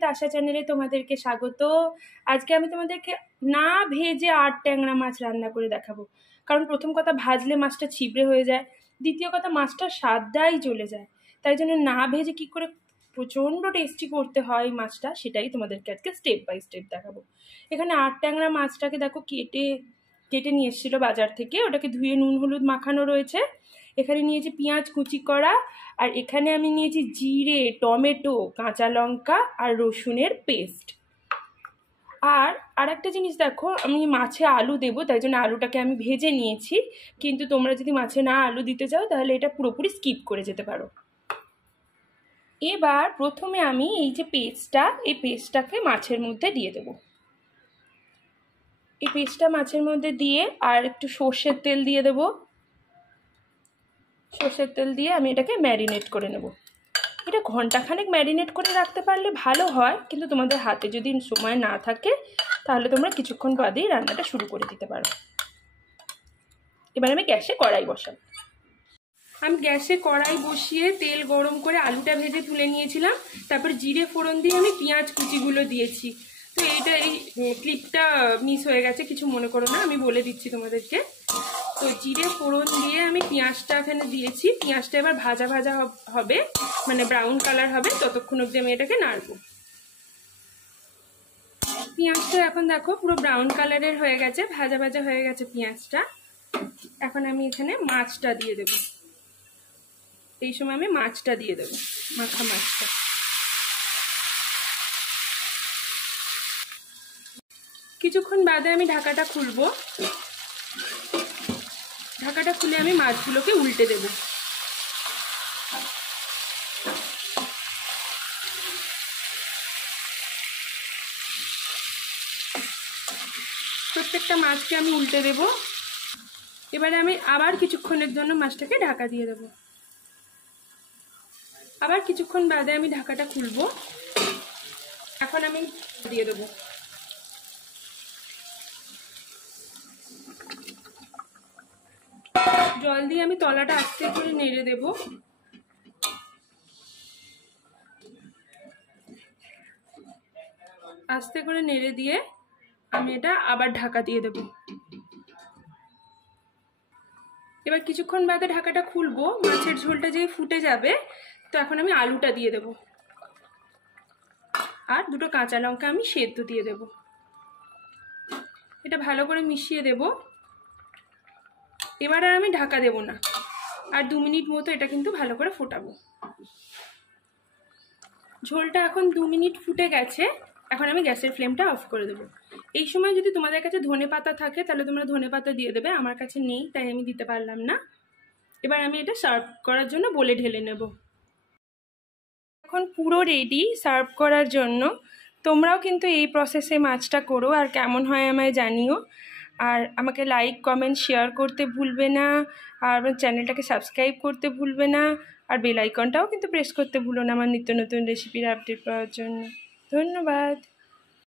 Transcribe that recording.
With আশা চ্যানেলে তোমাদেরকে স্বাগত। আজকে আমি তোমাদেরকে না ভেজে আট ট্যাংরা মাছ রান্না করে দেখাবো। কারণ প্রথম কথা, ভাজলে মাছটা ছিবড়ে হয়ে যায়, দ্বিতীয় কথা মাছটার স্বাদটাই চলে যায়। তাই জন্য না ভেজে কি করে প্রচণ্ড টেস্টি করতে হয় মাছটা, সেটাই তোমাদেরকে আজকে স্টেপ বাই স্টেপ দেখাবো। এখানে আট ট্যাংরা মাছটাকে দেখো কেটে নিয়ে এসেছিলো বাজার থেকে, ওটাকে ধুয়ে নুন হলুদ মাখানো রয়েছে। এখানে নিয়েছি পেঁয়াজ কুচি করা, আর এখানে আমি নিয়েছি জিরে, টমেটো, কাঁচা লঙ্কা আর রসুনের পেস্ট। আর একটা জিনিস দেখো, আমি মাছে আলু দেবো, তাই জন্য আলুটাকে আমি ভেজে নিয়েছি। কিন্তু তোমরা যদি মাছে না আলু দিতে চাও তাহলে এটা পুরোপুরি স্কিপ করে যেতে পারো। এবার প্রথমে আমি এই যে এই পেস্টটাকে মাছের মধ্যে দিয়ে দেবো। এই পেস্টটা মাছের মধ্যে দিয়ে আর একটু সর্ষের তেল দিয়ে দেবো। সর্ষের তেল দিয়ে আমি এটাকে ম্যারিনেট করে নেব। এটা ঘন্টাখানেক ম্যারিনেট করে রাখতে পারলে ভালো হয়, কিন্তু তোমাদের হাতে যদি সময় না থাকে তাহলে তোমরা কিছুক্ষণ বাদেই রান্নাটা শুরু করে দিতে পারো। এবার আমি গ্যাসে কড়াই বসাবো। আমি গ্যাসে কড়াই বসিয়ে তেল গরম করে আলুটা ভেজে তুলে নিয়েছিলাম। তারপর জিরে ফোড়ন দিয়ে আমি পেঁয়াজ কুচিগুলো দিয়েছি। তো এই ক্লিপটা মিস হয়ে গেছে, কিছু মনে করো না, আমি বলে দিচ্ছি তোমাদেরকে। তো জিরে ফোড়ন দিয়ে আমি পেঁয়াজটা এখানে দিয়েছি। পেঁয়াজটা এবার ভাজা ভাজা হবে, মানে ব্রাউন কালার হবে, ততক্ষণ অবধি আমি এটাকে নাড়বো। পেঁয়াজটা এখন দেখো পুরো ব্রাউন কালারের হয়ে গেছে, ভাজা ভাজা হয়ে গেছে পেঁয়াজটা। এখন আমি এখানে মাছটা দিয়ে দেবো। এই সময় আমি মাছটা দিয়ে দেবো, মাখা মাছটা। কিছুক্ষণ বাদে আমি ঢাকাটা খুলবো। ঢাকাটা খুলে আমি মাছগুলোকে উল্টে দেব। প্রত্যেকটা মাছকে আমি উল্টে দেব। এবারে আমি আবার কিছুক্ষণের জন্য মাছটাকে ঢাকা দিয়ে দেব। আবার কিছুক্ষণ বাদে আমি ঢাকাটা খুলবো। এখন আমি দিয়ে দেবো। জল দিয়ে আমি তলাটা আস্তে করে নেড়ে দেব। আস্তে করে নেড়ে দিয়ে আমি এটা আবার ঢাকা দিয়ে দেব। এবার কিছুক্ষণ বাদে ঢাকাটা খুলবো। মাছের ঝোলটা যেই ফুটে যাবে, তো এখন আমি আলুটা দিয়ে দেব আর দুটো কাঁচা লঙ্কা আমি সেদ্ধ দিয়ে দেব। এটা ভালো করে মিশিয়ে দেব। এবার আর আমি ঢাকা দেব না, আর 2 মিনিট মতো এটা কিন্তু ভালো করে ফোটাবো। ঝোলটা এখন 2 মিনিট ফুটে গেছে। এখন আমি গ্যাসের ফ্লেমটা অফ করে দেবো। এই সময় যদি তোমাদের কাছে ধনেপাতা থাকে তাহলে তোমরা ধনেপাতা দিয়ে দেবে, আমার কাছে নেই তাই আমি দিতে পারলাম না। এবার আমি এটা সার্ভ করার জন্য বলে ঢেলে নেব। এখন পুরো রেডি সার্ভ করার জন্য। তোমরাও কিন্তু এই প্রসেসে মাছটা করো, আর কেমন হয় আমায় জানিও। আর আমাকে লাইক কমেন্ট শেয়ার করতে ভুলবে না, আর আমার চ্যানেলটাকে সাবস্ক্রাইব করতে ভুলবে না, আর বেল আইকনটাও কিন্তু প্রেস করতে ভুলো না আমার নিত্য নতুন রেসিপির আপডেট পাওয়ার জন্য। ধন্যবাদ।